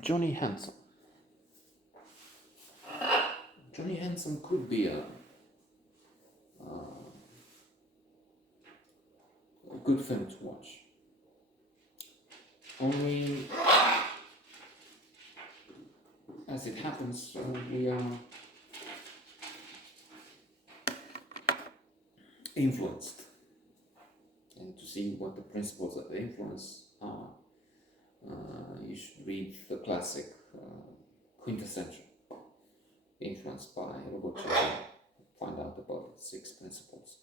Johnny Handsome. Johnny Handsome could be a good film to watch. Only, as it happens, we are influenced. And to see what the principles of influence are, you should read the classic Quintessential, influenced by Robert Cialdini. Find out about the 6 principles: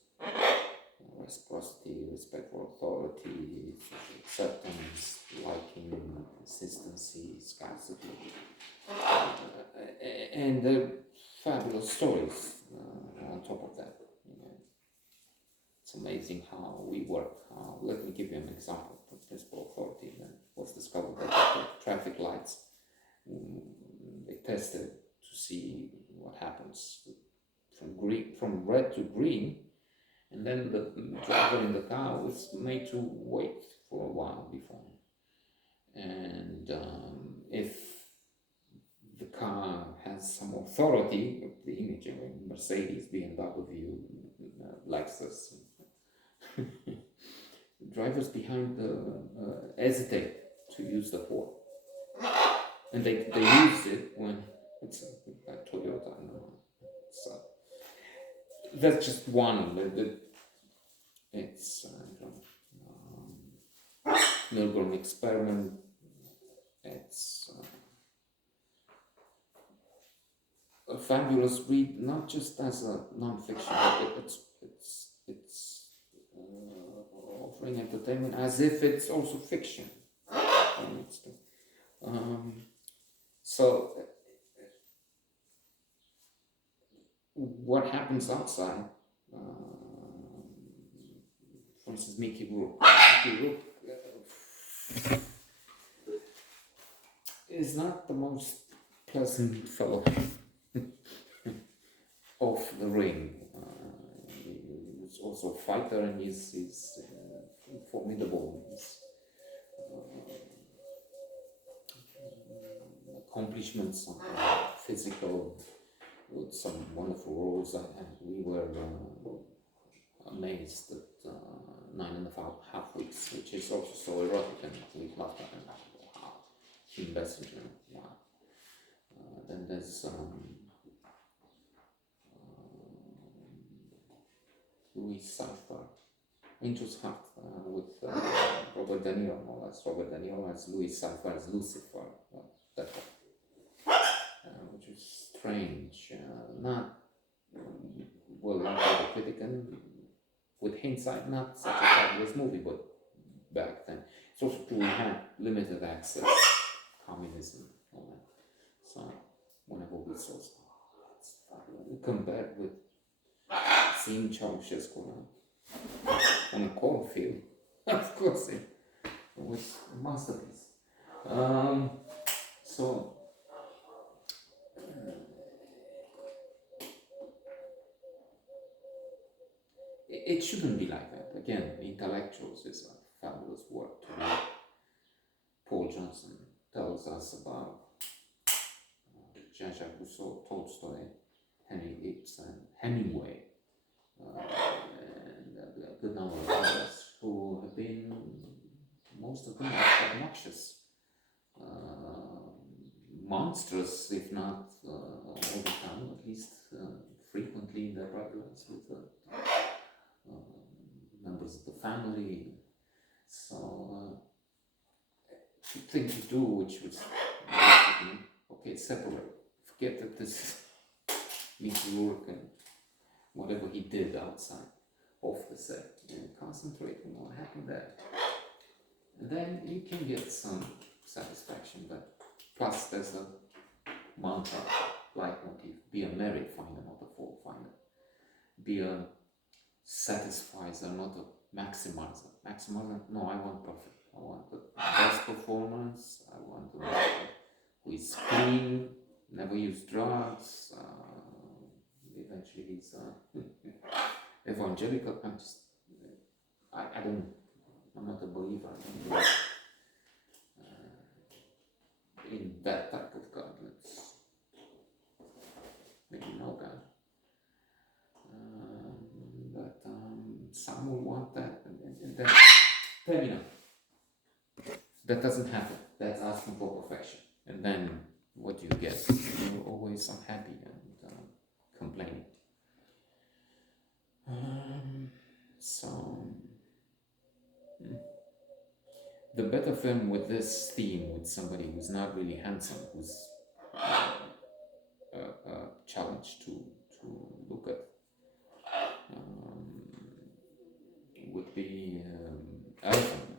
reciprocity, respect for authority, social acceptance, liking, consistency, scarcity, and fabulous stories on top of that. It's amazing how we work. Let me give you an example. The principle of authority was discovered that the traffic lights, they tested to see what happens from red to green, and then the driver in the car was made to wait for a while before. And if the car has some authority, the image of a Mercedes, BMW, Lexus, drivers behind hesitate to use the horn, and they use it when it's a Toyota. So that's just one. It's Milgram experiment. It's a fabulous read, not just as a non-fiction, but it's offering entertainment as if it's also fiction. So what happens outside, for instance, Mickey Rourke. Mickey Rourke is not the most pleasant fellow off the ring. He's also a fighter, and he's formidable. His accomplishments on physical, with some wonderful roles, and we were amazed at 9.5 weeks, which is also so erotic, and we loved that. And wow, Kim Basinger, wow. Then there's Louis Cypher, Angel's Heart, with Robert De Niro, more or less. Robert De Niro as Louis Cypher as Lucifer, which is strange, not well loved by the critic, and with hindsight, not such a fabulous movie, but back then. It's also true we had limited access, communism, all that. So whenever we saw it's fabulous. Compared with seeing Ceausescu on a cornfield, of course, it was a masterpiece. So it shouldn't be like that. Again, Intellectuals is a fabulous work to read. Paul Johnson tells us about Jean-Jacques Rousseau, Tolstoy, Henry Ibsen, Hemingway, and a good number of others who have been, most of them, obnoxious, monstrous, if not all the time, at least frequently in their arguments with members of the family. So thing to do, which was okay, separate, forget that this is Mickey Rourke and whatever he did outside, off the set, and concentrate on what happened there. And then you can get some satisfaction, but plus there's a mantra, leitmotif: be a merit finder, not a fault finder. Be a satisfier, not a maximizer. Maximizer, no, I want perfect. I want the best performance. I want the one who is clean, never use drugs. Eventually he's evangelical. I'm not a believer. in that type of God. Let's maybe know that. But some will want that, and then you know, that doesn't happen. That's asking for perfection. And then what do you get? You're always unhappy and complaining. So the better film with this theme, with somebody who's not really handsome, who's a challenge to look at, would be Elephant.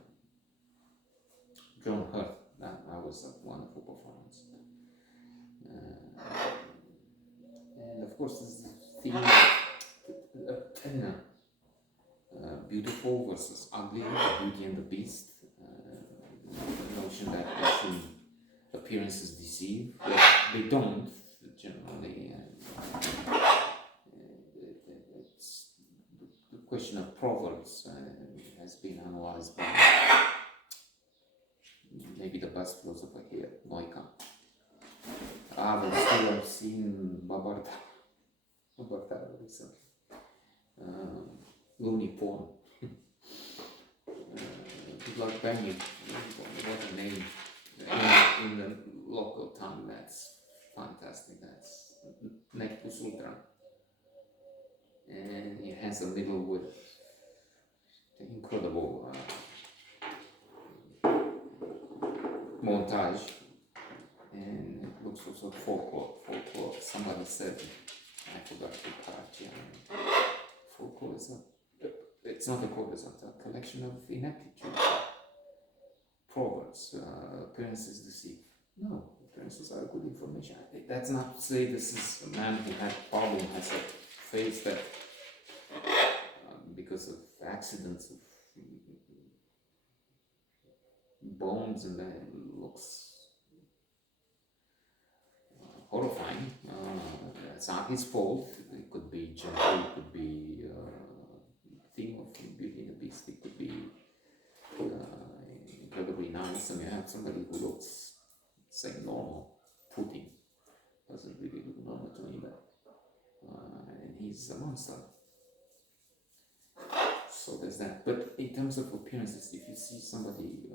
John Hurt. That was a wonderful performance. And of course, this theme of beautiful versus ugly, Beauty and the Beast. The notion that actually appearances deceive. They don't, generally. It's the question of Proverbs has been analyzed by maybe the best philosopher here, Moika. But still I've seen Babarta recently. Looney Porn. Like Benny, what a name. In the local tongue, that's fantastic. That's Nectus Ultra. And it has a middle with incredible montage, and it looks also folklore. Somebody said, I forgot the Karachi. Folklore is it's not a courtesan, it's a collection of ineptitude. Proverbs, appearances deceive. No, appearances are good information. That's not to say this is a man who had a problem, has a face that because of accidents of bones, and then it looks horrifying. It's not his fault. It could be gentle, it could be theme of Beauty and the Beast, it could be incredibly nice, and you have somebody who looks, say, normal. Putin doesn't really look normal to me, but and he's a monster. So there's that. But in terms of appearances, if you see somebody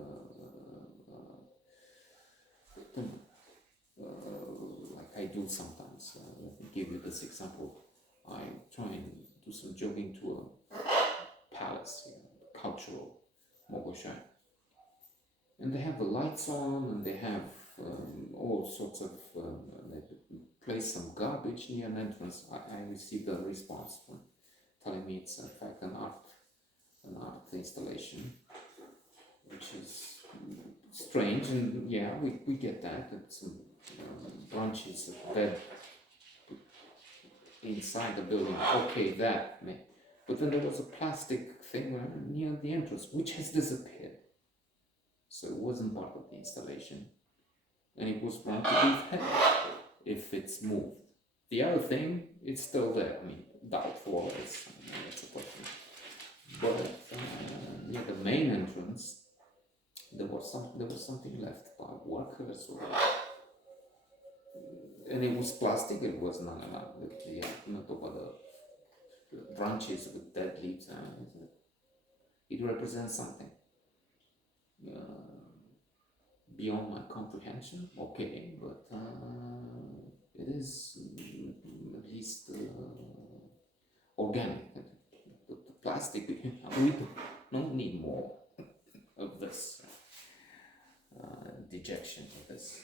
like I do sometimes, let me give you this example. I try and do some jogging to a palace, cultural Mogoshai. And they have the lights on, and they have all sorts of, they place some garbage near an entrance. I received a response from telling me it's in fact an art installation, which is strange, and yeah, we get that. It's some branches of bed inside the building. Okay, that may. But then there was a plastic thing near the entrance, which has disappeared. So it wasn't part of the installation, and it was going to be fed if it's moved. The other thing, it's still there. I mean, doubtful is that's a question. But near the main entrance, there was something left by workers, and it was plastic. It was not over the branches with dead leaves. It represents something beyond my comprehension. Okay, but it is at least organic. The plastic, we don't need more of this dejection, of this